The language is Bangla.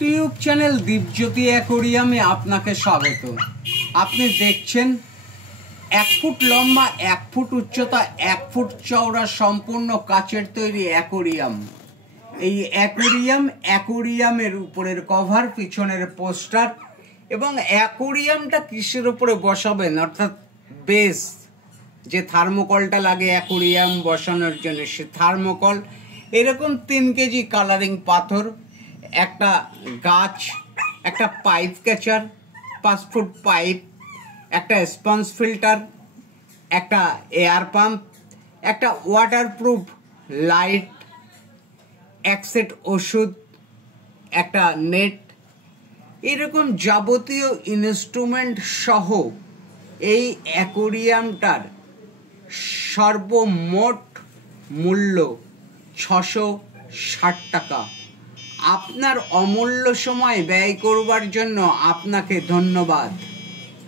ইউটিউব চ্যানেল দীপজ্যোতি অ্যাকোরিয়ামে আপনাকে স্বাগত। আপনি দেখছেন 1 ফুট লম্বা, 1 ফুট উচ্চতা, 1 ফুট চওড়া সম্পূর্ণ কাচের তৈরি অ্যাকোরিয়াম। এই অ্যাকোরিয়ামের উপরের কভার, পিছনের পোস্টার এবং অ্যাকোরিয়ামটা কিসের উপরে বসাবেন, অর্থাৎ বেস যে থার্মোকলটা লাগে অ্যাকোরিয়াম বসানোর জন্য, সে থার্মোকল, এরকম 3 কেজি কালারিং পাথর, একটা গাছ, একটা পাইপ ক্যাচার, 5 ফুট পাইপ, একটা স্পঞ্জ ফিল্টার, একটা এয়ার পাম্প, একটা ওয়াটারপ্রুফ লাইট, 1 সেট ওষুধ, একটা নেট, এরকম যাবতীয় ইনস্ট্রুমেন্ট সহ এই অ্যাকোরিয়ামটার সর্বমোট মূল্য 660 টাকা। আপনার অমূল্য সময় ব্যয় করবার জন্য আপনাকে ধন্যবাদ।